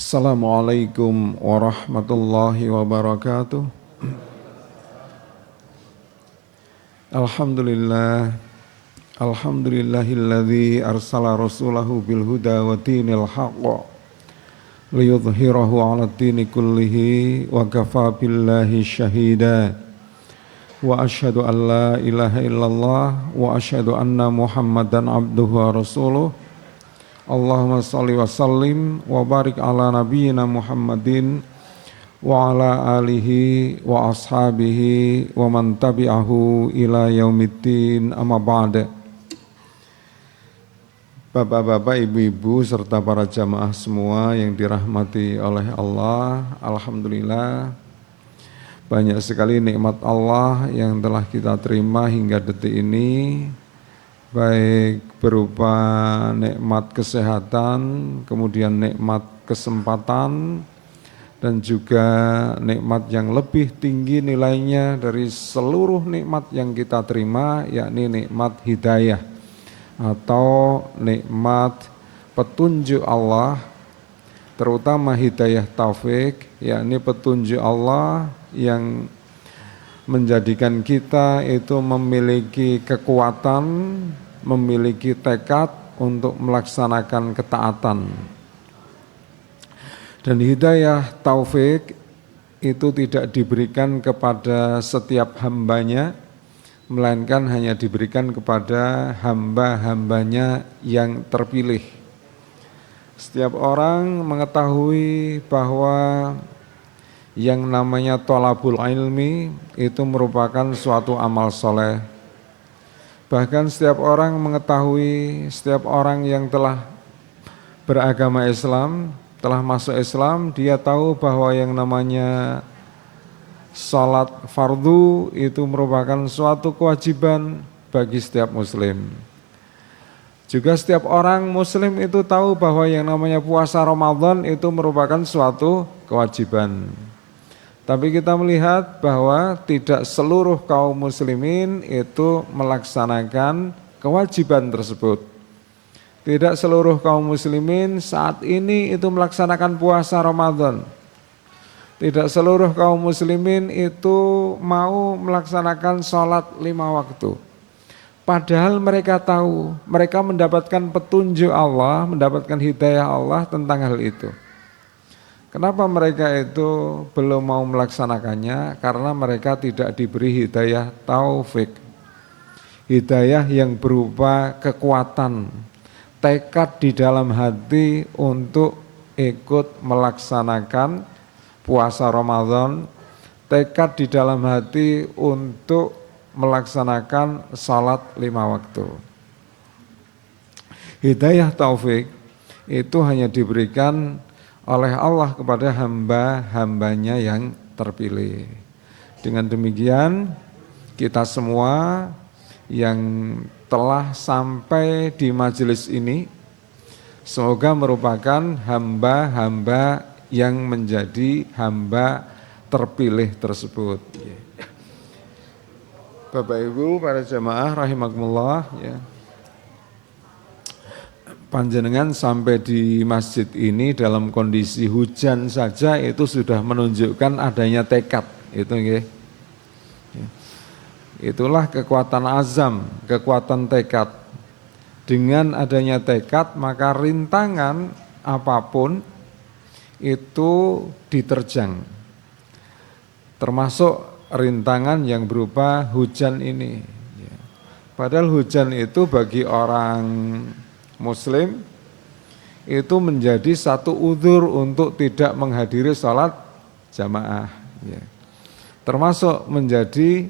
Assalamualaikum warahmatullahi wabarakatuh. Alhamdulillah. Alhamdulillahilladzi arsala rasulahu bil huda wa dinil haqq liyudhhirahu 'ala dini kullihi wa kafa billahi syahida. Wa asyhadu an la ilaha illallah wa asyhadu anna Muhammadan abduhu wa rasuluh. Allahumma salli wa sallim wa barik ala nabiyyina Muhammadin wa ala alihi wa ashabihi wa man tabi'ahu ila yaumiddin amma ba'da. Bapak-bapak, ibu-ibu serta para jamaah semua yang dirahmati oleh Allah, alhamdulillah banyak sekali nikmat Allah yang telah kita terima hingga detik ini, baik berupa nikmat kesehatan, kemudian nikmat kesempatan, dan juga nikmat yang lebih tinggi nilainya dari seluruh nikmat yang kita terima, yakni nikmat hidayah atau nikmat petunjuk Allah, terutama hidayah taufik, yakni petunjuk Allah yang menjadikan kita itu memiliki kekuatan, memiliki tekad untuk melaksanakan ketaatan. Dan hidayah taufik itu tidak diberikan kepada setiap hambanya, melainkan hanya diberikan kepada hamba-hambanya yang terpilih. Setiap orang mengetahui bahwa yang namanya thalabul ilmi itu merupakan suatu amal soleh. Bahkan setiap orang mengetahui, setiap orang yang telah beragama Islam, telah masuk Islam, dia tahu bahwa yang namanya salat fardu itu merupakan suatu kewajiban bagi setiap muslim. Juga setiap orang muslim itu tahu bahwa yang namanya puasa Ramadan itu merupakan suatu kewajiban. Tapi kita melihat bahwa tidak seluruh kaum muslimin itu melaksanakan kewajiban tersebut. Tidak seluruh kaum muslimin saat ini itu melaksanakan puasa Ramadan. Tidak seluruh kaum muslimin itu mau melaksanakan sholat 5 waktu. Padahal mereka tahu, mereka mendapatkan petunjuk Allah, mendapatkan hidayah Allah tentang hal itu. Kenapa mereka itu belum mau melaksanakannya? Karena mereka tidak diberi hidayah taufik. Hidayah yang berupa kekuatan, tekad di dalam hati untuk ikut melaksanakan puasa Ramadan, tekad di dalam hati untuk melaksanakan salat 5 waktu. Hidayah taufik itu hanya diberikan oleh Allah kepada hamba-hambanya yang terpilih. Dengan demikian kita semua yang telah sampai di majelis ini semoga merupakan hamba-hamba yang menjadi hamba terpilih tersebut. Bapak Ibu para jamaah rahimakumullah, ya. Panjenengan sampai di masjid ini dalam kondisi hujan saja itu sudah menunjukkan adanya tekad, itu nggih. Itulah kekuatan azam, kekuatan tekad. Dengan adanya tekad maka rintangan apapun itu diterjang. Termasuk rintangan yang berupa hujan ini. Padahal hujan itu bagi orang Muslim itu menjadi satu uzur untuk tidak menghadiri sholat jamaah. Termasuk menjadi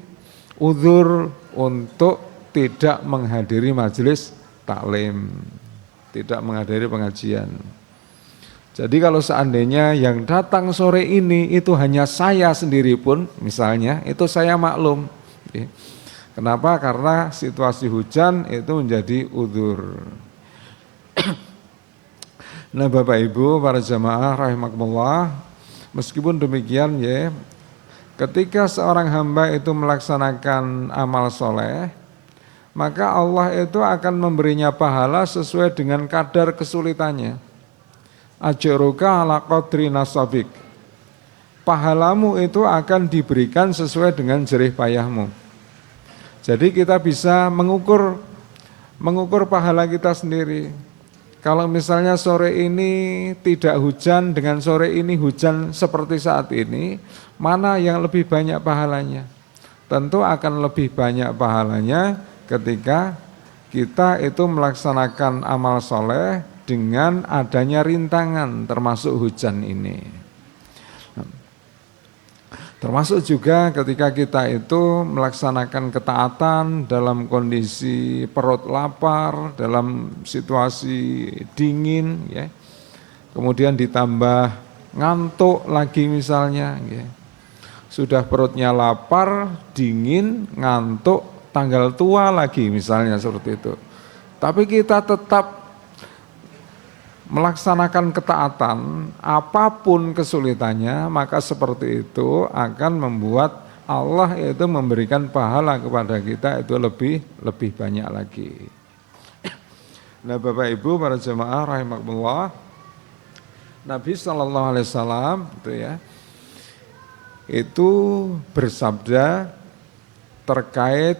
uzur untuk tidak menghadiri majelis taklim, tidak menghadiri pengajian. Jadi kalau seandainya yang datang sore ini itu hanya saya sendiri pun misalnya, itu saya maklum. Kenapa? Karena situasi hujan itu menjadi uzur. Nah Bapak Ibu para jamaah rahimakumullah, meskipun demikian ya, ketika seorang hamba itu melaksanakan amal soleh, maka Allah itu akan memberinya pahala sesuai dengan kadar kesulitannya. ajruka ala qadri nasabik. Pahalamu itu akan diberikan sesuai dengan jerih payahmu. Jadi kita bisa mengukur pahala kita sendiri. Kalau misalnya sore ini tidak hujan dengan sore ini hujan seperti saat ini, mana yang lebih banyak pahalanya? Tentu akan lebih banyak pahalanya ketika kita itu melaksanakan amal soleh dengan adanya rintangan termasuk hujan ini. Termasuk juga ketika kita itu melaksanakan ketaatan dalam kondisi perut lapar, dalam situasi dingin, ya. Kemudian ditambah ngantuk lagi misalnya, ya. Sudah perutnya lapar, dingin, ngantuk, tanggal tua lagi misalnya seperti itu. Tapi kita tetap melaksanakan ketaatan, apapun kesulitannya, maka seperti itu akan membuat Allah itu memberikan pahala kepada kita itu lebih banyak lagi. Nah, Bapak Ibu para jemaah rahimakumullah, Nabi SAW itu ya, itu bersabda terkait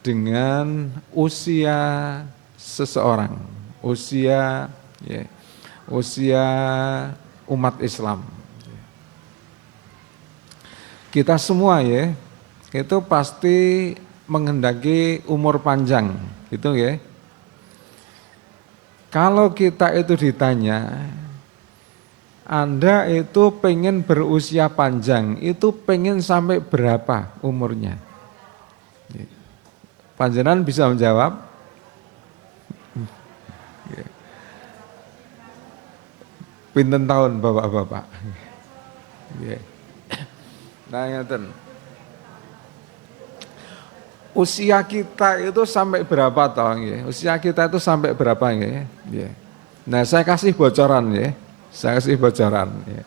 dengan usia seseorang, usia umat Islam. Kita semua ya, itu pasti menghendaki umur panjang, gitu ya. Kalau kita itu ditanya, Anda itu pengen berusia panjang, itu pengen sampai berapa umurnya? Panjenengan bisa menjawab? Pinten tahun bapak-bapak? Nah, ngeten. Usia kita itu sampai berapa tahun ya? Usia kita itu sampai berapa ya? Nah, saya kasih bocoran ya. Saya kasih bocoran ya.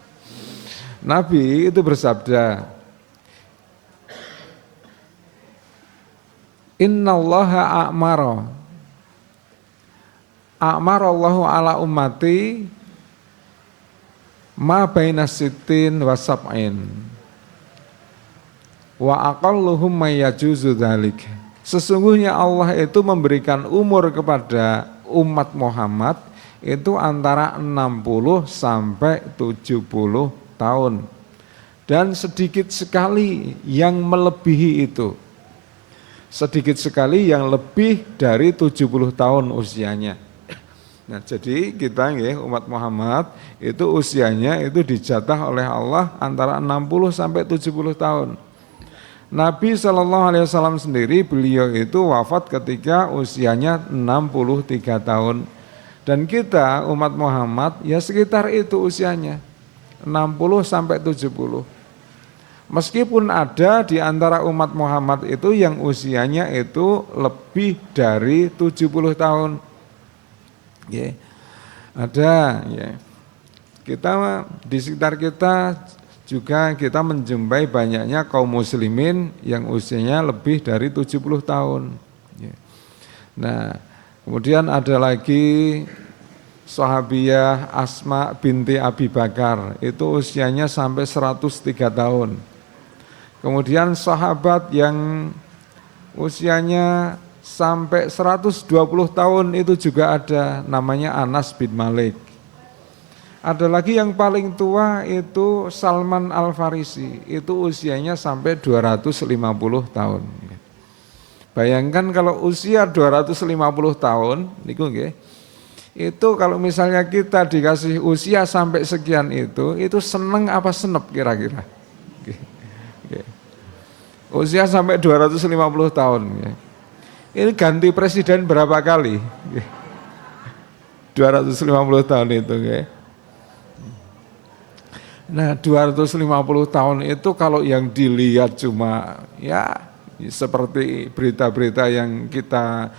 Nabi itu bersabda, Innallaha a'marallahu ala ummati ma baina sittin wa sab'in wa aqalluhum may yajuzu dzalik. Sesungguhnya Allah itu memberikan umur kepada umat Muhammad itu antara 60 sampai 70 tahun. Dan sedikit sekali yang melebihi itu. Sedikit sekali yang lebih dari 70 tahun usianya. Nah, jadi kita ya, umat Muhammad itu usianya itu dijatah oleh Allah antara 60 sampai 70 tahun. Nabi SAW sendiri beliau itu wafat ketika usianya 63 tahun. Dan kita umat Muhammad ya sekitar itu usianya 60 sampai 70. Meskipun ada di antara umat Muhammad itu yang usianya itu lebih dari 70 tahun. Ya. Ada ya. Kita di sekitar kita juga kita menjumpai banyaknya kaum muslimin yang usianya lebih dari 70 tahun. Ya. Nah, kemudian ada lagi sahabiyah Asma binti Abi Bakar, itu usianya sampai 103 tahun. Kemudian sahabat yang usianya sampai 120 tahun itu juga ada, namanya Anas bin Malik. Ada lagi yang paling tua itu Salman Al-Farisi, itu usianya sampai 250 tahun. Bayangkan kalau usia 250 tahun, niku nggih. Itu kalau misalnya kita dikasih usia sampai sekian itu seneng apa senep kira-kira? Usia sampai 250 tahun. Ini ganti presiden berapa kali? 250 tahun itu. Nah, 250 tahun itu kalau yang dilihat cuma ya seperti berita-berita yang kita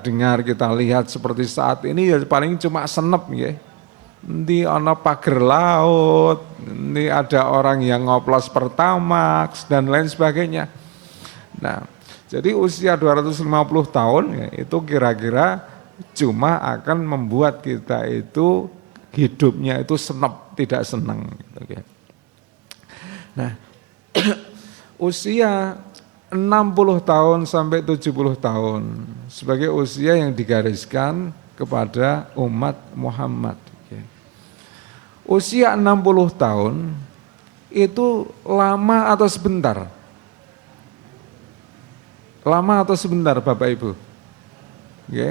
dengar, kita lihat seperti saat ini ya paling cuma senep ya. Nanti ada pagar laut, nanti ada orang yang ngoplos Pertamax dan lain sebagainya. Nah, jadi usia 250 tahun ya, itu kira-kira cuma akan membuat kita itu hidupnya itu senep, tidak senang. Gitu. Nah, usia 60 tahun sampai 70 tahun sebagai usia yang digariskan kepada umat Muhammad. Usia 60 tahun itu lama atau sebentar? Lama atau sebentar Bapak Ibu? 60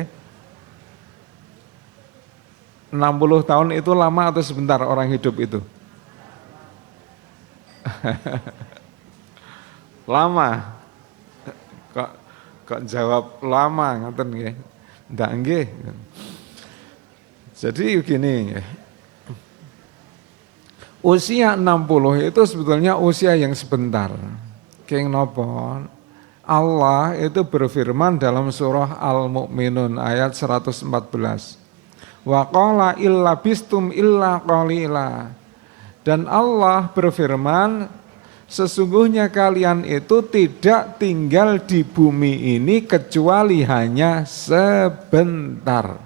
tahun itu lama atau sebentar orang hidup itu? Lama. Kok jawab lama ngoten nggih? Ndak nggih. Jadi begini nggih. Usia 60 itu sebetulnya usia yang sebentar. Keng nopo? Allah itu berfirman dalam surah Al-Mu'minun ayat 114. Wa qala illa bistum illa qalila. Dan Allah berfirman, sesungguhnya kalian itu tidak tinggal di bumi ini kecuali hanya sebentar.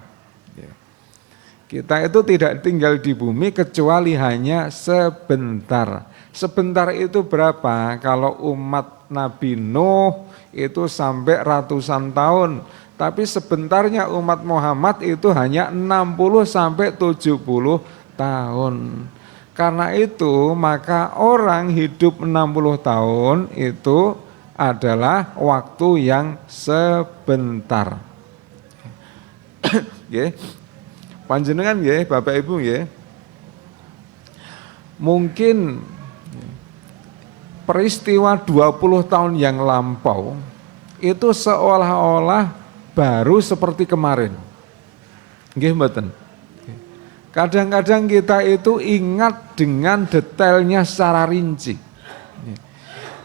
Kita itu tidak tinggal di bumi kecuali hanya sebentar. Sebentar itu berapa? Kalau umat Nabi Nuh itu sampai ratusan tahun. Tapi sebentarnya umat Muhammad itu hanya 60 sampai 70 tahun. Karena itu maka orang hidup 60 tahun itu adalah waktu yang sebentar. Panjenengan nggih Bapak Ibu nggih. Mungkin peristiwa 20 tahun yang lampau itu seolah-olah baru seperti kemarin. Nggih mboten. Kadang-kadang kita itu ingat dengan detailnya secara rinci.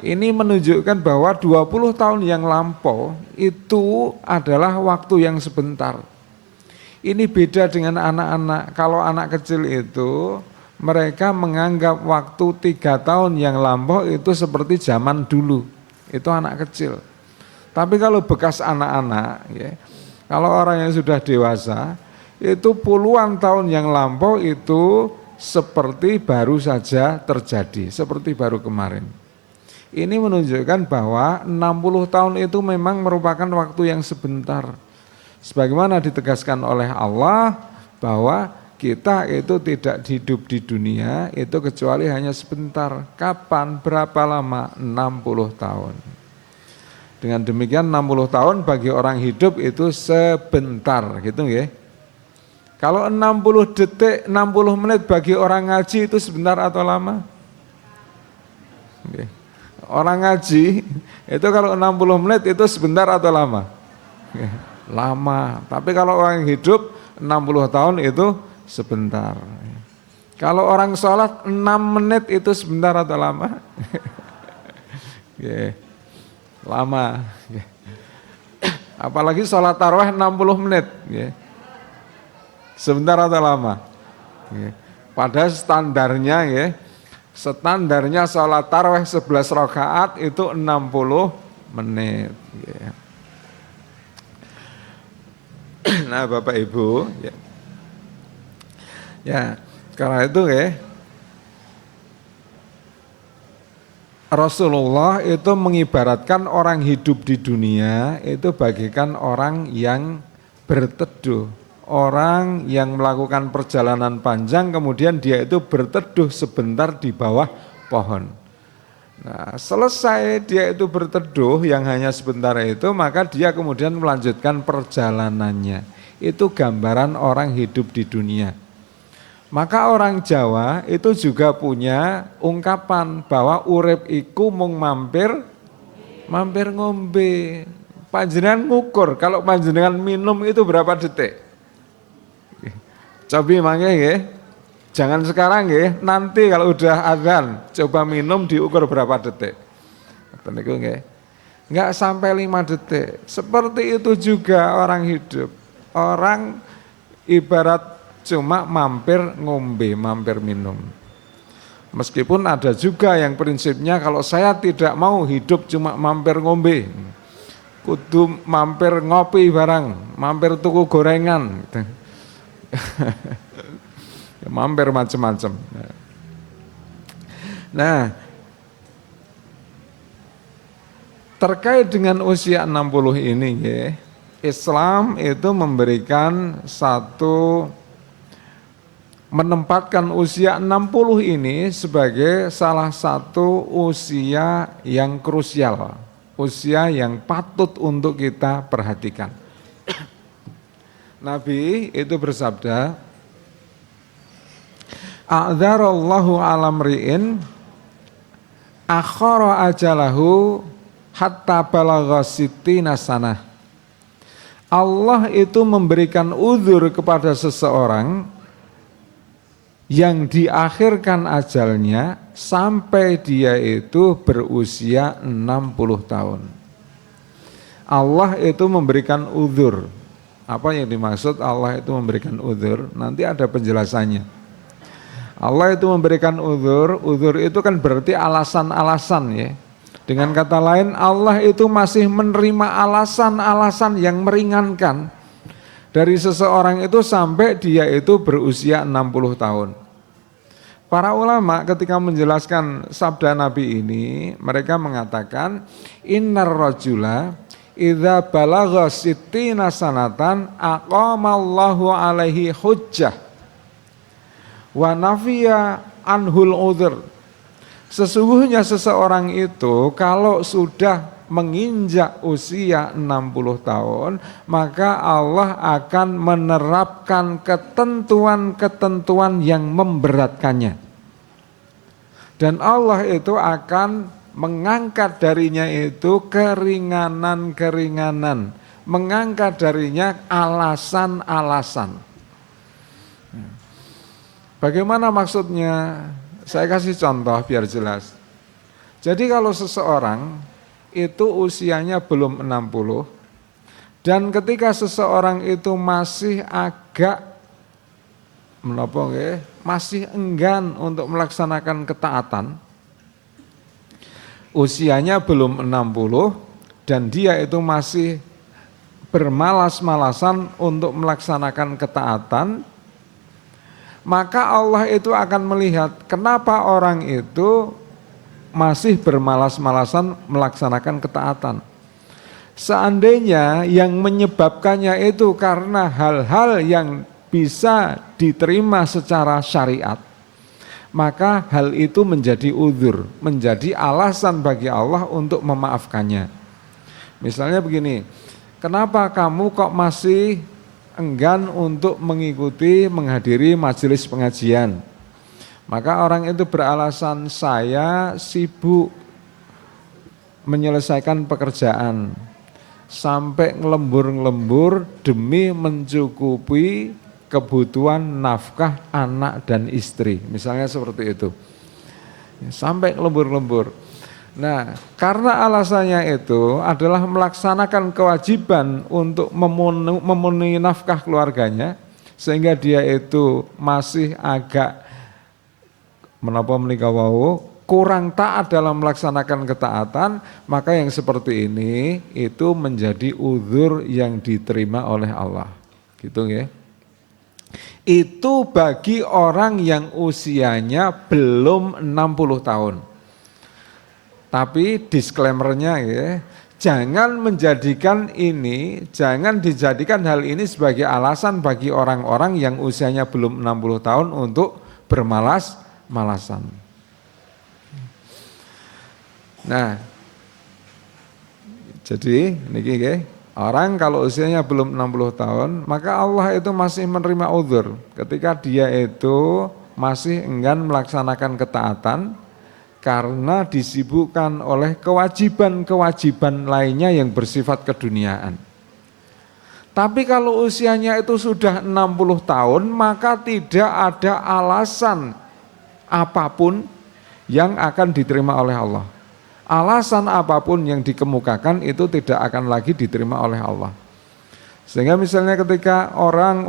Ini menunjukkan bahwa 20 tahun yang lampau itu adalah waktu yang sebentar. Ini beda dengan anak-anak. Kalau anak kecil itu mereka menganggap waktu 3 tahun yang lampau itu seperti zaman dulu. Itu anak kecil. Tapi kalau bekas anak-anak, ya, kalau orang yang sudah dewasa, itu puluhan tahun yang lampau itu seperti baru saja terjadi, seperti baru kemarin. Ini menunjukkan bahwa 60 tahun itu memang merupakan waktu yang sebentar. Sebagaimana ditegaskan oleh Allah bahwa kita itu tidak hidup di dunia itu kecuali hanya sebentar. Kapan? Berapa lama? 60 tahun. Dengan demikian 60 tahun bagi orang hidup itu sebentar, gitu ya. Kalau 60 detik, 60 menit bagi orang ngaji itu sebentar atau lama? Orang ngaji itu kalau 60 menit itu sebentar atau lama? Lama. Tapi kalau orang hidup 60 tahun itu sebentar. Kalau orang sholat 6 menit itu sebentar atau lama? Lama. Apalagi sholat tarawih 60 menit. Sebentar atau lama? Pada standarnya standarnya sholat tarawih 11 rakaat itu 60 menit. Nah Bapak Ibu, ya karena itu Rasulullah itu mengibaratkan orang hidup di dunia itu bagikan orang yang berteduh, orang yang melakukan perjalanan panjang kemudian dia itu berteduh sebentar di bawah pohon. Nah, selesai dia itu berteduh yang hanya sebentar itu, maka dia kemudian melanjutkan perjalanannya. Itu gambaran orang hidup di dunia. Maka orang Jawa itu juga punya ungkapan bahwa urip iku mung mampir ngombe. Panjenengan ngukur, kalau panjenengan minum itu berapa detik? Cobi mangke nggih. Jangan sekarang ya, nanti kalau udah azan coba minum diukur berapa detik. Enggak sampai 5 detik. Seperti itu juga orang hidup. Orang ibarat cuma mampir ngombe, mampir minum. Meskipun ada juga yang prinsipnya kalau saya tidak mau hidup cuma mampir ngombe. Kudu mampir ngopi barang, mampir tuku gorengan. mampir macam-macam. Nah, terkait dengan usia 60 ini ya, Islam itu memberikan menempatkan usia 60 ini sebagai salah satu usia yang krusial, usia yang patut untuk kita perhatikan. Nabi itu bersabda, "A'dzarallahu alamri'in akhara ajalahu hatta balagha sittina sanah." Allah itu memberikan uzur kepada seseorang yang diakhirkan ajalnya sampai dia itu berusia 60 tahun. Allah itu memberikan uzur. Apa yang dimaksud Allah itu memberikan uzur? Nanti ada penjelasannya. Allah itu memberikan uzur itu kan berarti alasan-alasan ya. Dengan kata lain, Allah itu masih menerima alasan-alasan yang meringankan dari seseorang itu sampai dia itu berusia 60 tahun. Para ulama ketika menjelaskan sabda Nabi ini, mereka mengatakan, innar rajula idza balagha sittina sanatan aqamallahu alaihi hujjah wa nafiya anhul udhur. Sesungguhnya seseorang itu kalau sudah menginjak usia 60 tahun, maka Allah akan menerapkan ketentuan-ketentuan yang memberatkannya. Dan Allah itu akan mengangkat darinya itu keringanan-keringanan, mengangkat darinya alasan-alasan. Bagaimana maksudnya? Saya kasih contoh biar jelas. Jadi kalau seseorang itu usianya belum 60 dan ketika seseorang itu masih agak masih enggan untuk melaksanakan ketaatan, usianya belum 60 dan dia itu masih bermalas-malasan untuk melaksanakan ketaatan, maka Allah itu akan melihat kenapa orang itu masih bermalas-malasan melaksanakan ketaatan. Seandainya yang menyebabkannya itu karena hal-hal yang bisa diterima secara syariat, maka hal itu menjadi uzur, menjadi alasan bagi Allah untuk memaafkannya. Misalnya begini, kenapa kamu kok masih enggan untuk menghadiri majelis pengajian? Maka orang itu beralasan, saya sibuk menyelesaikan pekerjaan sampai ngelembur-ngelembur demi mencukupi kebutuhan nafkah anak dan istri, misalnya seperti itu, sampai ngelembur-lembur. Nah, karena alasannya itu adalah melaksanakan kewajiban untuk memenuhi nafkah keluarganya, sehingga dia itu masih agak kurang taat dalam melaksanakan ketaatan, maka yang seperti ini itu menjadi uzur yang diterima oleh Allah. Gitu ya. Itu bagi orang yang usianya belum 60 tahun. Tapi disclaimer-nya ya, jangan dijadikan hal ini sebagai alasan bagi orang-orang yang usianya belum 60 tahun untuk bermalas-malasan. Nah, jadi niki nggih, orang kalau usianya belum 60 tahun, maka Allah itu masih menerima uzur ketika dia itu masih enggan melaksanakan ketaatan karena disibukkan oleh kewajiban-kewajiban lainnya yang bersifat keduniaan. Tapi kalau usianya itu sudah 60 tahun, maka tidak ada alasan apapun yang akan diterima oleh Allah. Alasan apapun yang dikemukakan itu tidak akan lagi diterima oleh Allah. Sehingga misalnya ketika orang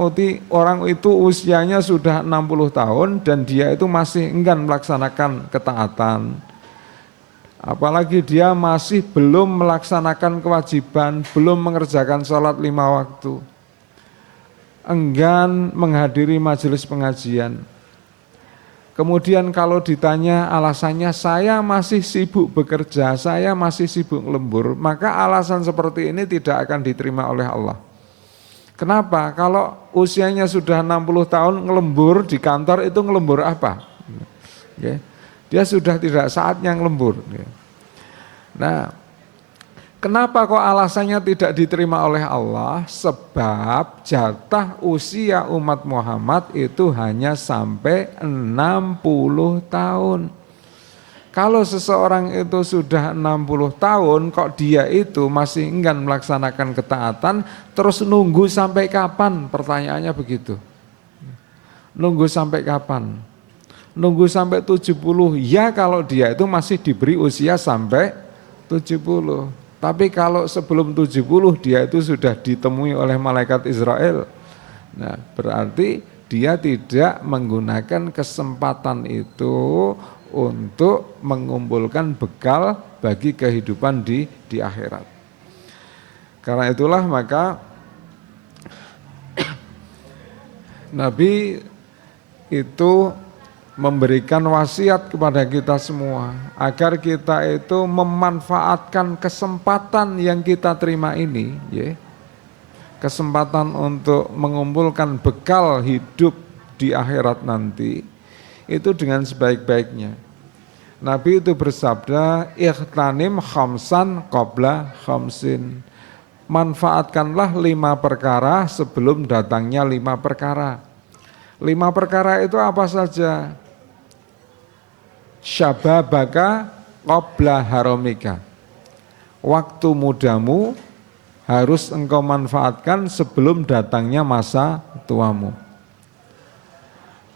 itu usianya sudah 60 tahun dan dia itu masih enggan melaksanakan ketaatan, apalagi dia masih belum melaksanakan kewajiban, belum mengerjakan sholat 5 waktu, enggan menghadiri majelis pengajian, Kemudian kalau ditanya alasannya, saya masih sibuk bekerja, saya masih sibuk lembur, maka alasan seperti ini tidak akan diterima oleh Allah. Kenapa? Kalau usianya sudah 60 tahun ngelembur di kantor, itu ngelembur apa? Dia sudah tidak saatnya ngelembur. Nah, kenapa kok alasannya tidak diterima oleh Allah? Sebab jatah usia umat Muhammad itu hanya sampai 60 tahun. Kalau seseorang itu sudah 60 tahun, kok dia itu masih enggan melaksanakan ketaatan, terus nunggu sampai kapan? Pertanyaannya begitu. Nunggu sampai kapan? Nunggu sampai 70, ya kalau dia itu masih diberi usia sampai 70. Tapi kalau sebelum 70 dia itu sudah ditemui oleh malaikat Israel. Nah, berarti dia tidak menggunakan kesempatan itu untuk mengumpulkan bekal bagi kehidupan di akhirat. Karena itulah maka Nabi itu memberikan wasiat kepada kita semua agar kita itu memanfaatkan kesempatan yang kita terima ini, ya, kesempatan untuk mengumpulkan bekal hidup di akhirat nanti itu dengan sebaik-baiknya. Nabi itu bersabda, ikhtanim khamsan qabla khamsin. Manfaatkanlah 5 perkara sebelum datangnya 5 perkara. 5 perkara itu apa saja? Syababaka qabla haramika. Waktu mudamu harus engkau manfaatkan sebelum datangnya masa tuamu.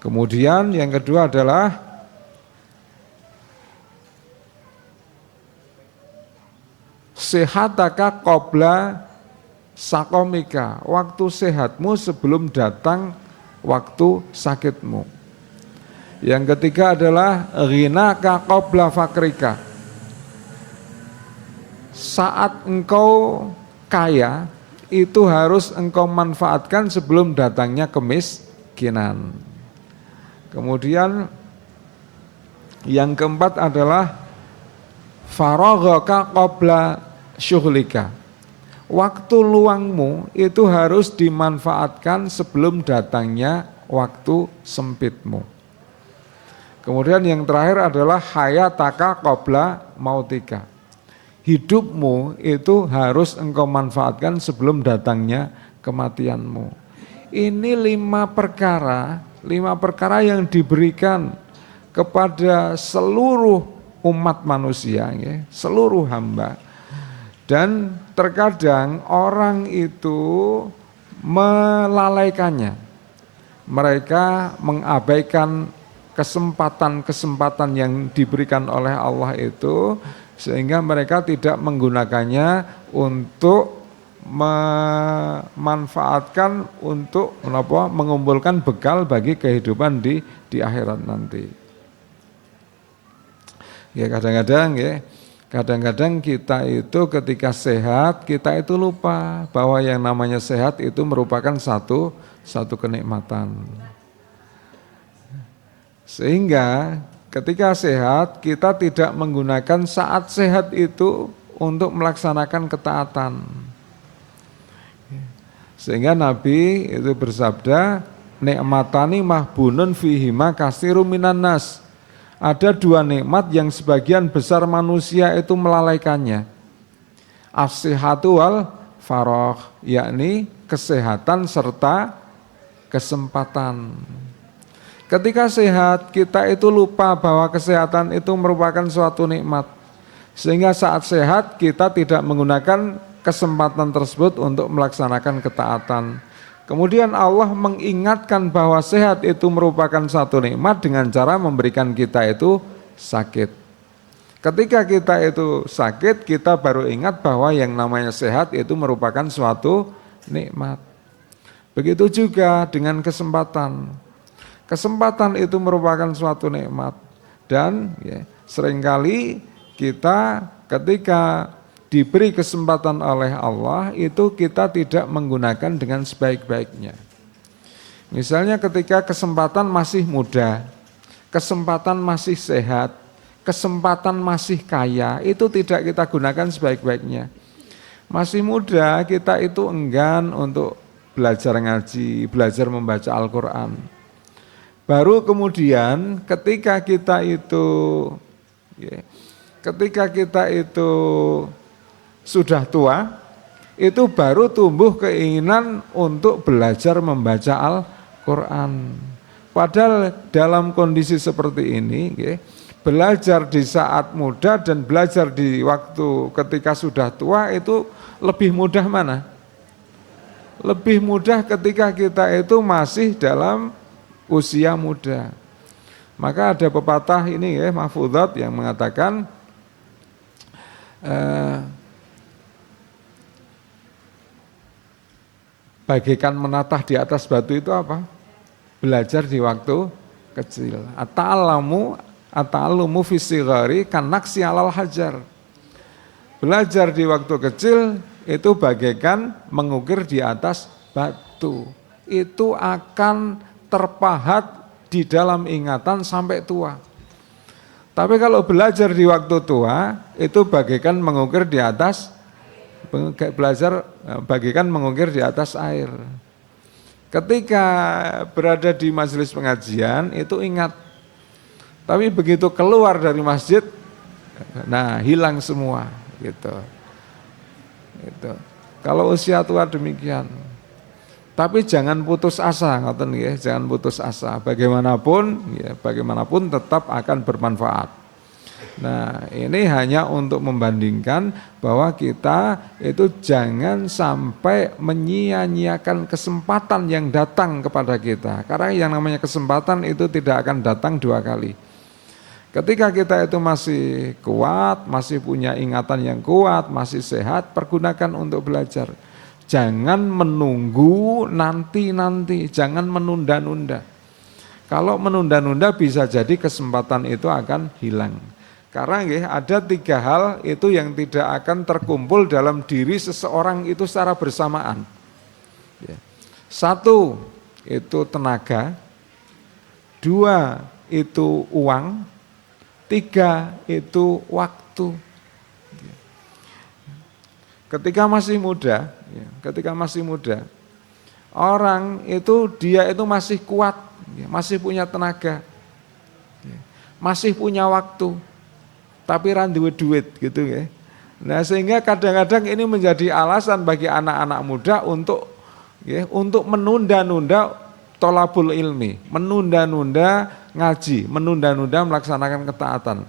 Kemudian yang kedua adalah sehataka qabla sakomika. Waktu sehatmu sebelum datang waktu sakitmu. Yang ketiga adalah ghinaka qabla fakrika. Saat engkau kaya itu harus engkau manfaatkan sebelum datangnya kemiskinan. Kemudian yang keempat adalah faraghaka qabla syughlika. Waktu luangmu itu harus dimanfaatkan sebelum datangnya waktu sempitmu. Kemudian yang terakhir adalah hayataka qabla mautika. Hidupmu itu harus engkau manfaatkan sebelum datangnya kematianmu. Ini 5 perkara yang diberikan kepada seluruh umat manusia, ya, seluruh hamba. Dan terkadang orang itu melalaikannya. Mereka mengabaikan kesempatan-kesempatan yang diberikan oleh Allah itu, sehingga mereka tidak menggunakannya untuk memanfaatkan untuk mengumpulkan bekal bagi kehidupan di akhirat nanti. Ya, kadang-kadang kita itu ketika sehat, kita itu lupa bahwa yang namanya sehat itu merupakan satu kenikmatan. Sehingga ketika sehat, kita tidak menggunakan saat sehat itu untuk melaksanakan ketaatan. Sehingga Nabi itu bersabda, nikmatani mahbunun fihima katsirum minan nas. Ada 2 nikmat yang sebagian besar manusia itu melalaikannya. As-sihhatu wal faragh, yakni kesehatan serta kesempatan. Ketika sehat, kita itu lupa bahwa kesehatan itu merupakan suatu nikmat. Sehingga saat sehat, kita tidak menggunakan kesempatan tersebut untuk melaksanakan ketaatan. Kemudian Allah mengingatkan bahwa sehat itu merupakan satu nikmat dengan cara memberikan kita itu sakit. Ketika kita itu sakit, kita baru ingat bahwa yang namanya sehat itu merupakan suatu nikmat. Begitu juga dengan kesempatan. Kesempatan itu merupakan suatu nikmat. Dan seringkali kita ketika diberi kesempatan oleh Allah itu kita tidak menggunakan dengan sebaik-baiknya. Misalnya ketika kesempatan masih muda, kesempatan masih sehat, kesempatan masih kaya, itu tidak kita gunakan sebaik-baiknya. Masih muda kita itu enggan untuk belajar ngaji, belajar membaca Al-Quran. Baru kemudian ketika kita itu sudah tua, itu baru tumbuh keinginan untuk belajar membaca Al-Quran. Padahal dalam kondisi seperti ini, belajar di saat muda dan belajar di waktu ketika sudah tua itu lebih mudah mana? Lebih mudah ketika kita itu masih dalam usia muda. Maka ada pepatah ini mahfudhat yang mengatakan bagaikan menatah di atas batu itu apa? Belajar di waktu kecil. At-ta'allumu fi sighari kanaksi alal hajar. Belajar di waktu kecil itu bagaikan mengukir di atas batu. Itu akan terpahat di dalam ingatan sampai tua. Tapi kalau belajar di waktu tua, itu bagaikan mengukir di atas air. Ketika berada di majelis pengajian itu ingat, tapi begitu keluar dari masjid, nah hilang semua gitu. Kalau usia tua demikian. Tapi jangan putus asa, ngoten nggih, jangan putus asa. Bagaimanapun tetap akan bermanfaat. Nah, ini hanya untuk membandingkan bahwa kita itu jangan sampai menyia-nyiakan kesempatan yang datang kepada kita. Karena yang namanya kesempatan itu tidak akan datang dua kali. Ketika kita itu masih kuat, masih punya ingatan yang kuat, masih sehat, pergunakan untuk belajar. Jangan menunggu nanti-nanti, jangan menunda-nunda. Kalau menunda-nunda bisa jadi kesempatan itu akan hilang. Karena ada 3 hal itu yang tidak akan terkumpul dalam diri seseorang itu secara bersamaan. 1 itu tenaga, 2 itu uang, 3 itu waktu. Ketika masih muda, orang itu dia itu masih kuat, masih punya tenaga, masih punya waktu, tapi randuwe duit gitu ya. Nah sehingga kadang-kadang ini menjadi alasan bagi anak-anak muda untuk menunda-nunda tolabul ilmi, menunda-nunda ngaji, menunda-nunda melaksanakan ketaatan.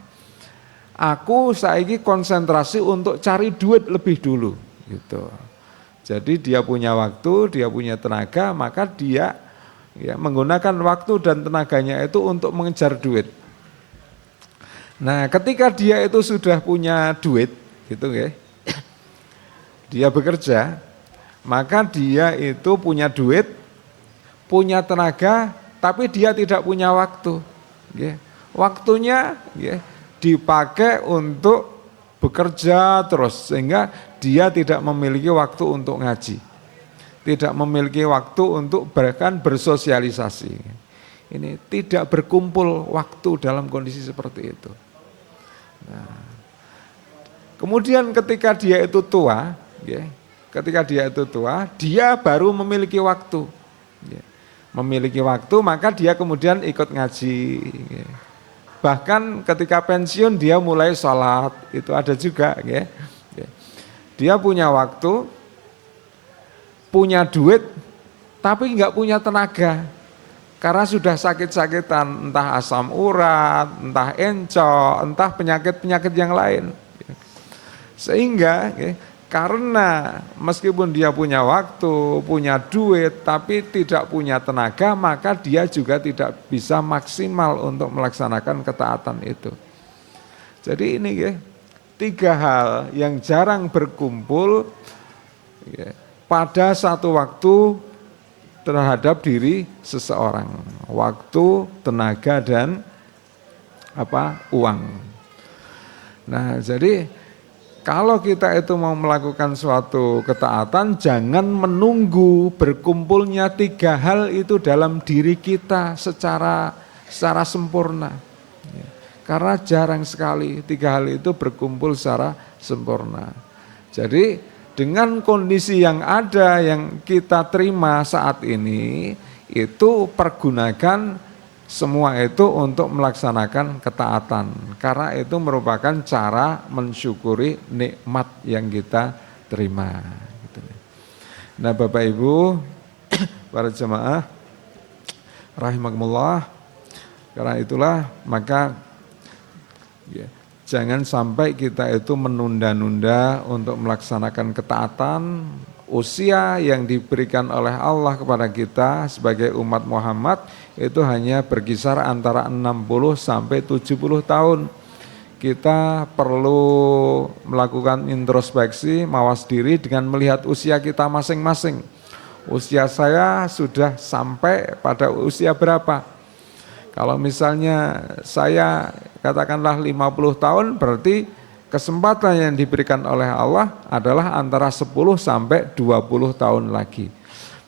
Aku saiki konsentrasi untuk cari duit lebih dulu gitu. Jadi dia punya waktu, dia punya tenaga, maka dia menggunakan waktu dan tenaganya itu untuk mengejar duit. Nah, ketika dia itu sudah punya duit gitu ya. Dia bekerja, maka dia itu punya duit, punya tenaga, tapi dia tidak punya waktu. Waktunya dipakai untuk bekerja terus, sehingga dia tidak memiliki waktu untuk ngaji, tidak memiliki waktu untuk bahkan bersosialisasi. Ini tidak berkumpul waktu dalam kondisi seperti itu. Nah, kemudian ketika dia itu tua, dia baru memiliki waktu. Memiliki waktu, maka dia kemudian ikut ngaji. Bahkan ketika pensiun dia mulai sholat, itu ada juga. Dia punya waktu, punya duit, tapi enggak punya tenaga. Karena sudah sakit-sakitan, entah asam urat, entah encok, entah penyakit-penyakit yang lain. Sehingga karena meskipun dia punya waktu, punya duit, tapi tidak punya tenaga, maka dia juga tidak bisa maksimal untuk melaksanakan ketaatan itu. Jadi ini 3 hal yang jarang berkumpul pada satu waktu terhadap diri seseorang. Waktu, tenaga, dan uang. Nah, jadi kalau kita itu mau melakukan suatu ketaatan, jangan menunggu berkumpulnya 3 hal itu dalam diri kita secara secara sempurna. Karena jarang sekali 3 hal itu berkumpul secara sempurna. Jadi dengan kondisi yang ada yang kita terima saat ini, itu pergunakan semua itu untuk melaksanakan ketaatan. Karena itu merupakan cara mensyukuri nikmat yang kita terima. Nah Bapak Ibu, para jemaah rahimakumullah, karena itulah maka ya, jangan sampai kita itu menunda-nunda untuk melaksanakan ketaatan. Usia yang diberikan oleh Allah kepada kita sebagai umat Muhammad itu hanya berkisar antara 60 sampai 70 tahun. Kita perlu melakukan introspeksi, mawas diri dengan melihat usia kita masing-masing. Usia saya sudah sampai pada usia berapa? Kalau misalnya saya katakanlah 50 tahun, berarti kesempatan yang diberikan oleh Allah adalah antara 10 sampai 20 tahun lagi.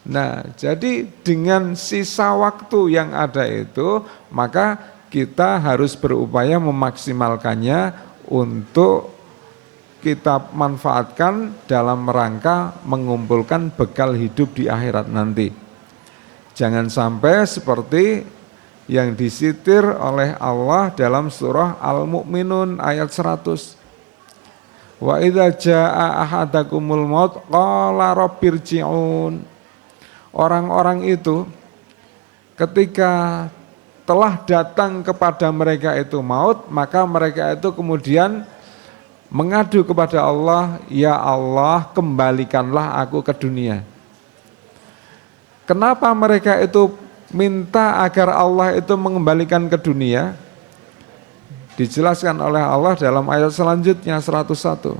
Nah, jadi dengan sisa waktu yang ada itu, maka kita harus berupaya memaksimalkannya untuk kita manfaatkan dalam rangka mengumpulkan bekal hidup di akhirat nanti. Jangan sampai seperti yang disitir oleh Allah dalam surah Al-Mu'minun ayat 100. Wa idza jaa ahadakumul maut qala rabbirji'un. Orang-orang itu ketika telah datang kepada mereka itu maut, maka mereka itu kemudian mengadu kepada Allah, ya Allah, kembalikanlah aku ke dunia. Kenapa mereka itu minta agar Allah itu mengembalikan ke dunia? Dijelaskan oleh Allah dalam ayat selanjutnya 101.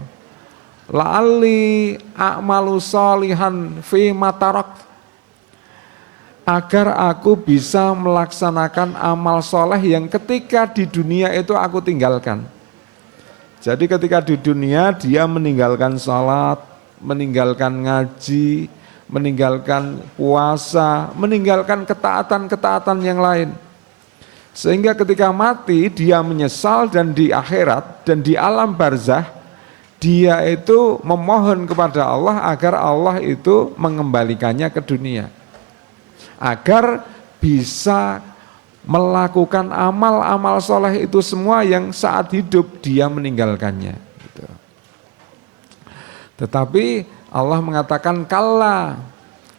La'alli a'malu shalihan fi ma tarakt. Agar aku bisa melaksanakan amal soleh yang ketika di dunia itu aku tinggalkan. Jadi ketika di dunia dia meninggalkan salat, meninggalkan ngaji, meninggalkan puasa, meninggalkan ketaatan-ketaatan yang lain. Sehingga ketika mati dia menyesal, dan di akhirat dan di alam barzah dia itu memohon kepada Allah agar Allah itu mengembalikannya ke dunia. Agar bisa melakukan amal-amal soleh itu semua yang saat hidup dia meninggalkannya. Tetapi Allah mengatakan kalla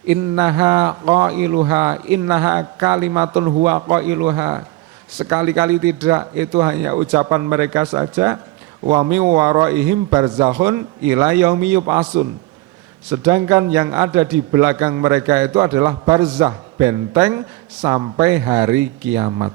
innaha qailuha innaha kalimatun huwa qailuha. Sekali-kali tidak, itu hanya ucapan mereka saja. Wa min waraihim barzakhun ila yaumi yub'atsun. Sedangkan yang ada di belakang mereka itu adalah barzah, benteng sampai hari kiamat.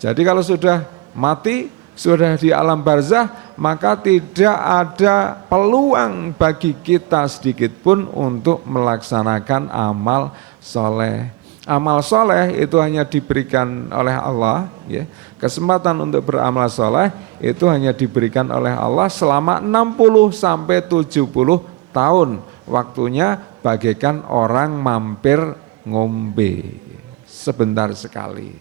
Jadi kalau sudah mati, sudah di alam barzah, maka tidak ada peluang bagi kita sedikit pun untuk melaksanakan amal soleh. Amal soleh itu hanya diberikan oleh Allah, ya. Kesempatan untuk beramal soleh itu hanya diberikan oleh Allah selama 60 sampai 70 tahun. Waktunya bagaikan orang mampir ngombe, sebentar sekali.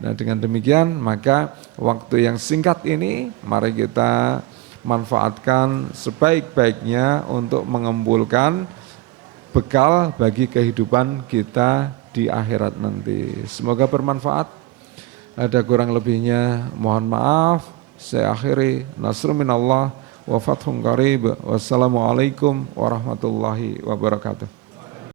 Nah dengan demikian maka waktu yang singkat ini mari kita manfaatkan sebaik-baiknya untuk mengumpulkan bekal bagi kehidupan kita di akhirat nanti. Semoga bermanfaat. Ada kurang lebihnya mohon maaf. Saya akhiri. Nasrun minallah wa fathun qarib. Wassalamualaikum warahmatullahi wabarakatuh.